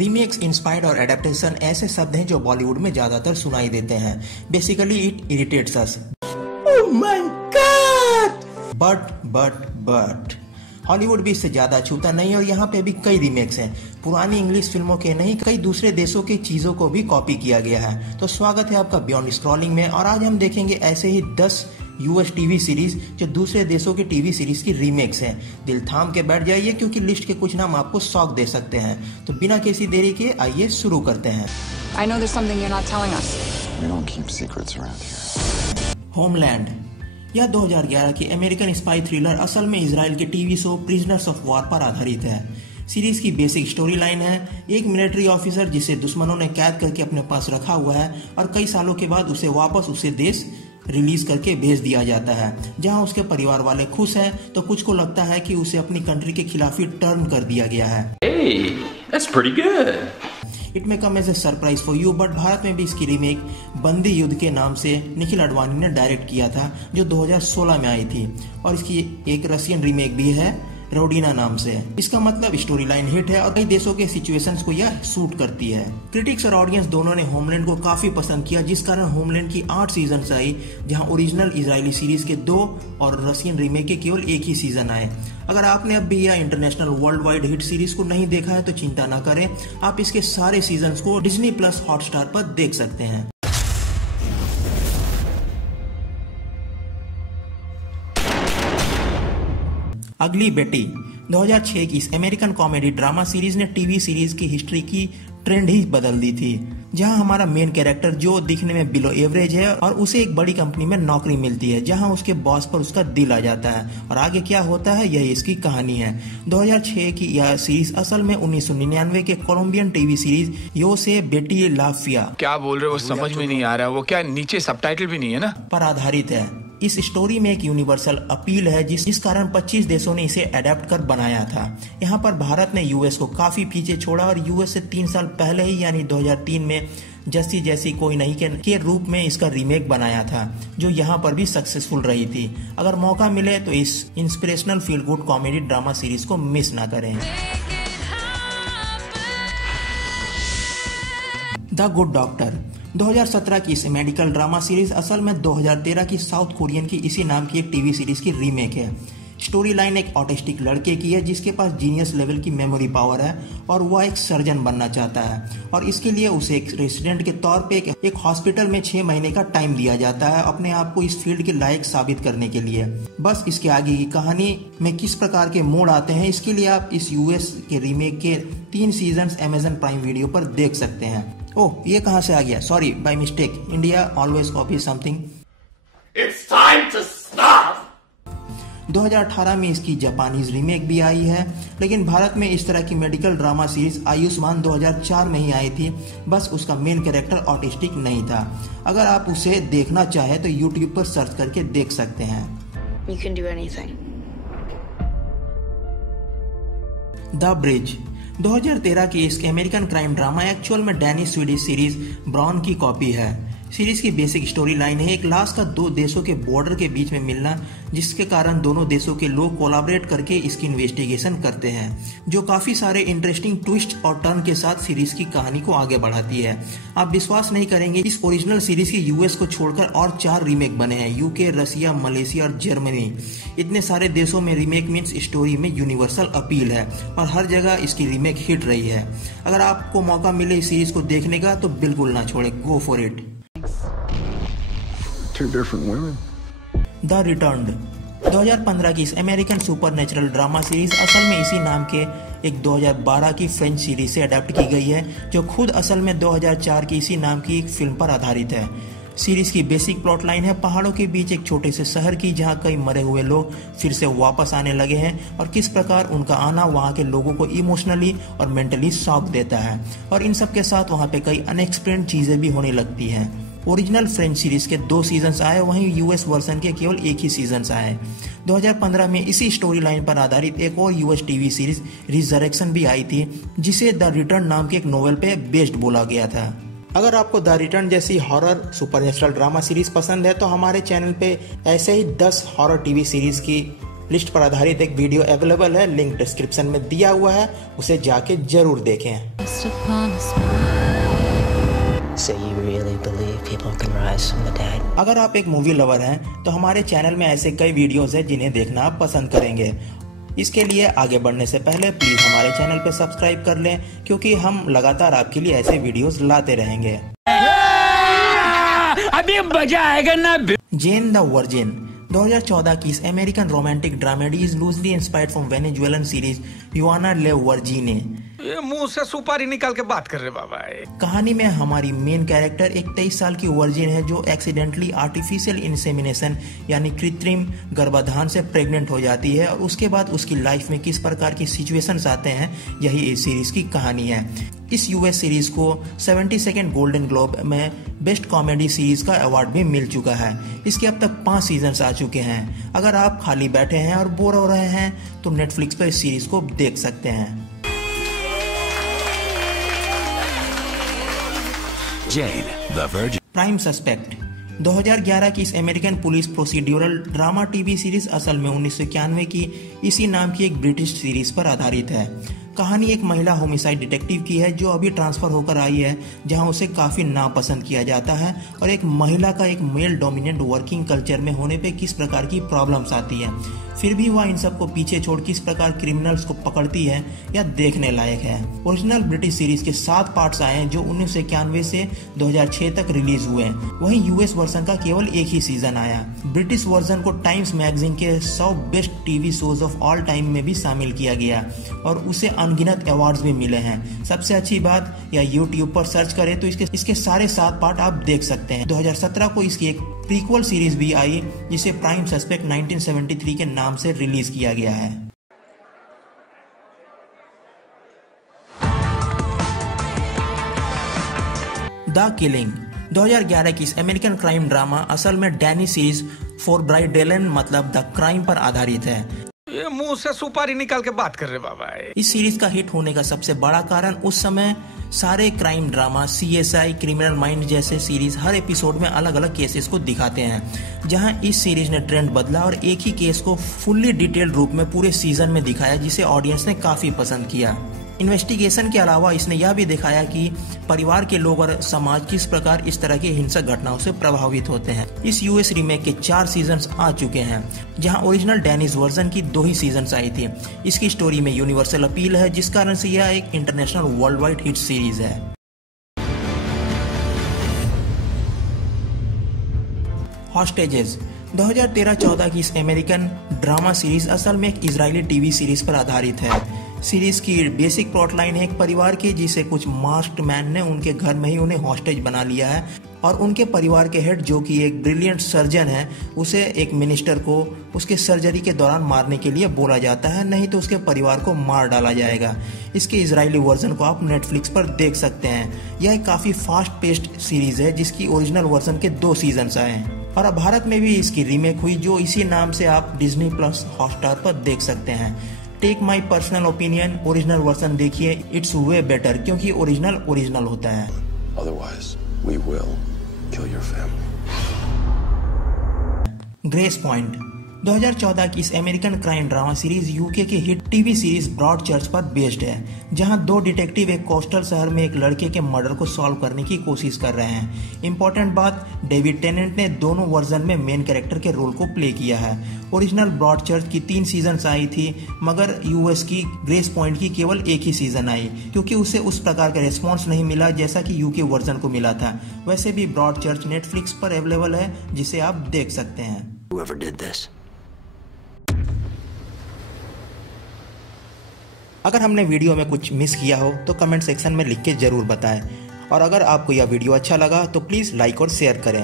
Remakes, inspired और adaptation ऐसे शब्द हैं जो बॉलीवुड में ज्यादातर सुनाई देते हैं। Basically it irritates us. Oh my God! But Hollywood भी इससे ज्यादा छूता नहीं और यहाँ पे भी कई रीमेक्स हैं। पुरानी इंग्लिश फिल्मों के नहीं, कई दूसरे देशों की चीजों को भी कॉपी किया गया है। तो स्वागत है आपका बियॉन्ड स्क्रॉलिंग में, और आज हम देखेंगे ऐसे ही 10 यूएस टीवी सीरीज जो दूसरे देशों की टीवी सीरीज की रीमेक्स हैं। दिल थाम के बैठ जाइए क्योंकि लिस्ट के कुछ नाम आपको शॉक दे सकते हैं। तो बिना किसी देरी के आइए शुरू करते हैं। I know there's something you're not telling us. We don't keep secrets around here. Homeland, यह 2011 की अमेरिकन स्पाई थ्रिलर असल में इजराइल के TV show prisoners of war पर आधारित है। सीरीज की बेसिक स्टोरी लाइन है एक मिलिट्री ऑफिसर जिसे दुश्मनों ने कैद करके अपने पास रखा हुआ है और कई सालों के बाद उसे वापस उसे देश रिलीज करके भेज दिया जाता है, जहां उसके परिवार वाले खुश हैं तो कुछ को लगता है कि उसे अपनी कंट्री के खिलाफ ही टर्न कर दिया गया है। Hey, that's pretty good. It may come as a surprise for you, but Bharat में भी इसकी रीमेक बंदी युद्ध के नाम से निखिल अडवाणी ने डायरेक्ट किया था, जो 2016 में आई थी। और इसकी एक रशियन रीमेक भी है रोडिना नाम से। इसका मतलब स्टोरी लाइन हिट है और कई देशों के सिचुएशंस को यह सूट करती है। क्रिटिक्स और ऑडियंस दोनों ने होमलैंड को काफी पसंद किया, जिस कारण होमलैंड की 8 सीजन आई, जहां ओरिजिनल इजरायली सीरीज के 2 और रशियन रीमेक के केवल 1 ही सीजन आए। अगर आपने अब भी यह international world wide hit series को नहीं देखा है तो चिंता न करें, आप इसके सारे सीजन को डिज्नी प्लस हॉटस्टार पर देख सकते हैं। अगली बेटी, 2006 की इस अमेरिकन कॉमेडी ड्रामा सीरीज ने टीवी सीरीज की हिस्ट्री की ट्रेंड ही बदल दी थी, जहां हमारा मेन कैरेक्टर जो दिखने में बिलो एवरेज है और उसे एक बड़ी कंपनी में नौकरी मिलती है, जहां उसके बॉस पर उसका दिल आ जाता है और आगे क्या होता है यही इसकी कहानी है। 2006 की यह सीरीज असल में 1999 के कोलंबियन टीवी सीरीज यो से बेटी लाफिया, क्या बोल रहे हो, वो समझ में नहीं आ रहा है। वो क्या नीचे सबटाइटल भी नहीं है ना, पर आधारित है। इस स्टोरी में एक यूनिवर्सल अपील है जिस कारण 25 देशों ने इसे अडेप्ट कर बनाया था। यहाँ पर भारत ने यूएस को काफी पीछे छोड़ा और यूएस से 3 साल पहले ही यानी 2003 में जस्सी जैसी कोई नहीं के रूप में इसका रीमेक बनाया था, जो यहाँ पर भी सक्सेसफुल रही थी। अगर मौका मिले तो इस inspirational feel good comedy drama series को मिस ना करें। द गुड डॉक्टर, 2017 की इस मेडिकल ड्रामा सीरीज असल में 2013 की साउथ कोरियन की इसी नाम की एक टीवी सीरीज की रीमेक है। स्टोरी लाइन एक ऑटिस्टिक लड़के की है जिसके पास जीनियस लेवल की मेमोरी पावर है और वह एक सर्जन बनना चाहता है, और इसके लिए उसे एक रेसिडेंट के तौर पे एक हॉस्पिटल में 6 महीने का टाइम दिया जाता है अपने आप को इस फील्ड के लायक साबित करने के लिए। बस इसके आगे की कहानी में किस प्रकार के मोड़ आते हैं, इसके लिए आप इस यूएस के रीमेक के 3 सीजन अमेजन प्राइम वीडियो पर देख सकते हैं। ओह, ये कहां से आ गया, sorry by mistake. India always copy something. It's time to stop! 2018 में इसकी जापानीज रीमेक भी आई है, लेकिन भारत में इस तरह की मेडिकल ड्रामा सीरीज आयुष्मान 2004 में ही आई थी, बस उसका मेन कैरेक्टर ऑटिस्टिक नहीं था। अगर आप उसे देखना चाहे तो यूट्यूब पर सर्च करके देख सकते हैं। You can do anything. The bridge, 2013 की इसके अमेरिकन क्राइम ड्रामा एक्चुअल में डैनिश स्वीडिश सीरीज ब्राउन की कॉपी है। सीरीज की बेसिक स्टोरी लाइन है एक लाश का 2 देशों के बॉर्डर के बीच में मिलना, जिसके कारण दोनों देशों के लोग कोलैबोरेट करके इसकी इन्वेस्टिगेशन करते हैं, जो काफी सारे इंटरेस्टिंग ट्विस्ट और टर्न के साथ सीरीज की कहानी को आगे बढ़ाती है। आप विश्वास नहीं करेंगे, इस ओरिजिनल सीरीज की यूएस को छोड़कर और 4 रीमेक बने हैं, यूके, रसिया, मलेशिया और जर्मनी। इतने सारे देशों में रीमेक मीन्स स्टोरी में यूनिवर्सल अपील है और हर जगह इसकी रीमेक हिट रही है। अगर आपको मौका मिले इस सीरीज को देखने का तो बिल्कुल ना छोड़े, go for it. Two different women. The returned, 2015 की इस अमेरिकन सुपरनेचुरल ड्रामा सीरीज असल में इसी नाम के एक 2012 की फ्रेंच सीरीज से अडेप्ट की गई है, जो खुद असल में 2004 की इसी नाम की एक फिल्म पर आधारित है। सीरीज की बेसिक प्लॉट लाइन है पहाड़ों के बीच एक छोटे से शहर की, जहां कई मरे हुए लोग फिर से वापस आने लगे हैं और किस प्रकार उनका आना वहां के लोगों को इमोशनली और मेंटली शॉक देता है, और इन सब के साथ वहां पे कई अनएक्सप्लेन्ड चीजें भी होने लगती हैं। ओरिजिनल फ्रेंच सीरीज के 2 सीजन्स आए, वहीं यूएस वर्जन के केवल 1 ही सीजन्स आए। 2015 में इसी स्टोरी लाइन पर आधारित एक और यूएस टीवी सीरीज रिजरेक्शन भी आई थी, जिसे द रिटर्न नाम के एक नोवेल पे बेस्ड बोला गया था। अगर आपको द रिटर्न जैसी हॉरर सुपरनेचुरल ड्रामा सीरीज पसंद है तो हमारे चैनल पे ऐसे ही 10 हॉरर टीवी सीरीज की लिस्ट पर आधारित एक वीडियो अवेलेबल है, लिंक डिस्क्रिप्शन में दिया हुआ है, उसे जाके जरूर देखें। So you really believe people can rise from the dead? अगर आप एक मूवी लवर हैं तो हमारे चैनल में ऐसे कई वीडियोस हैं जिन्हें देखना आप पसंद करेंगे। इसके लिए आगे बढ़ने से पहले प्लीज हमारे चैनल पर सब्सक्राइब कर लें, क्योंकि हम लगातार आपके लिए ऐसे वीडियोस लाते रहेंगे। अभी मजा आएगा ना। जेन द वर्जिन 2014 की इस American romantic dramedy is loosely inspired from Venezuelan series Juana la Virgen. ये मुंह से सुपारी निकाल के बात कर रहे बाबा। कहानी में हमारी मेन कैरेक्टर एक 23 साल की वर्जिन है जो एक्सीडेंटली आर्टिफिशियल इंसेमिनेशन यानी कृत्रिम गर्भाधान से प्रेग्नेंट हो जाती है, और उसके बाद उसकी लाइफ में किस प्रकार की सिचुएशंस आते हैं, यही इस सीरीज की कहानी है। इस यूएस सीरीज को 72nd गोल्डन ग्लोब में बेस्ट कॉमेडी सीरीज का अवार्ड भी मिल चुका है। इसके अब तक 5 सीजन्स आ चुके हैं। अगर आप खाली बैठे हैं और बोर हो रहे हैं तो नेटफ्लिक्स पर इस सीरीज को देख सकते हैं। Jane, the Virgin. Prime suspect 2011 की इस American police procedural drama TV series असल में 1991 की इसी नाम की एक ब्रिटिश सीरीज पर आधारित है। कहानी एक महिला होमिसाइड डिटेक्टिव की है जो अभी ट्रांसफर होकर आई है, जहां उसे काफी नापसंद किया जाता है, और एक महिला का एक मेल डोमिनेंट वर्किंग कल्चर में होने पे किस प्रकार की प्रॉब्लम्स आती है। फिर भी वह इन सब को पीछे छोड़ किस प्रकार क्रिमिनल्स को पकड़ती है, यह देखने लायक है। ओरिजिनल ब्रिटिश सीरीज के 7 पार्ट्स आए हैं जो 1991 से 2006 तक रिलीज हुए हैं। वहीं यूएस वर्जन का केवल एक ही सीजन आया। ब्रिटिश वर्जन को टाइम्स मैगजीन के 100 best TV shows of all time में भी शामिल किया गया और उसे अनगिनत अवार्ड्स भी मिले हैं। सबसे अच्छी बात, या यूट्यूब पर सर्च करें तो इसके सारे 7 पार्ट आप देख सकते हैं। 2017 को इसकी एक प्रीक्वल सीरीज भी आई जिसे प्राइम सस्पेक्ट 1973 के नाम से रिलीज किया गया है। द किलिंग 2011 की इस अमेरिकन क्राइम ड्रामा असल में डैनी सीरीज फॉर ब्राइडेलन मतलब द क्राइम पर आधारित है। ये मुंह से सुपारी निकाल के बात कर रहे बाबा। इस सीरीज का हिट होने का सबसे बड़ा कारण उस समय सारे crime drama CSI, criminal mind जैसे सीरीज हर एपिसोड में अलग अलग केसेस को दिखाते हैं, जहां इस सीरीज ने ट्रेंड बदला और एक ही केस को फुल्ली डिटेल्ड रूप में पूरे सीजन में दिखाया, जिसे ऑडियंस ने काफी पसंद किया। इन्वेस्टिगेशन के अलावा इसने यह भी दिखाया कि परिवार के लोग और समाज किस प्रकार इस तरह की हिंसक घटनाओं से प्रभावित होते हैं। इस यूएस रीमेक के 4 सीजन्स आ चुके हैं, जहां ओरिजिनल डैनिश वर्जन की 2 ही सीजन्स आई थी। इसकी स्टोरी में यूनिवर्सल अपील है, जिस कारण से यह एक international world wide hit series है। हॉस्टेजेस 2013-14 की इस अमेरिकन ड्रामा सीरीज असल में एक इजरायली टीवी सीरीज पर आधारित है। सीरीज की बेसिक प्लॉट लाइन है एक परिवार की, जिसे कुछ मास्क्ड मैन ने उनके घर में ही उन्हें हॉस्टेज बना लिया है, और उनके परिवार के हेड जो कि एक ब्रिलियंट सर्जन है, उसे एक मिनिस्टर को उसके सर्जरी के दौरान मारने के लिए बोला जाता है, नहीं तो उसके परिवार को मार डाला जाएगा। इसके इजरायली वर्जन को आप नेटफ्लिक्स पर देख सकते हैं। यह एक काफी फास्ट पेस्ड सीरीज है जिसकी ओरिजिनल वर्जन के 2 सीजन्स आए हैं, और अब भारत में भी इसकी रीमेक हुई जो इसी नाम से आप डिज्नी प्लस हॉटस्टार पर देख सकते हैं। Take my personal opinion, original version देखिए, इट्स वे बेटर, क्योंकि ओरिजिनल होता है। Otherwise, we will kill your family. Grace Point 2014 की इस American crime drama series UK की hit TV series Broadchurch पर बेस्ड है, जहां 2 डिटेक्टिव एक कोस्टल शहर में एक लड़के के मर्डर को सॉल्व करने की कोशिश कर रहे हैं। इंपॉर्टेंट बात, डेविड टेनेंट ने दोनों वर्जन में मेन कैरेक्टर के रोल को प्ले किया है। ओरिजिनल ब्रॉड चर्च की 3 सीजन्स आई थी, मगर यूएस की ग्रेस पॉइंट की केवल एक ही सीजन आई, क्योंकि उसे उस प्रकार का रिस्पॉन्स नहीं मिला जैसा कि यूके वर्जन को मिला था। वैसे भी ब्रॉड चर्च नेटफ्लिक्स पर अवेलेबल है, जिसे आप देख सकते हैं। Whoever did this. अगर हमने वीडियो में कुछ मिस किया हो तो कमेंट सेक्शन में लिख के जरूर बताएं, और अगर आपको यह वीडियो अच्छा लगा तो प्लीज़ लाइक और शेयर करें।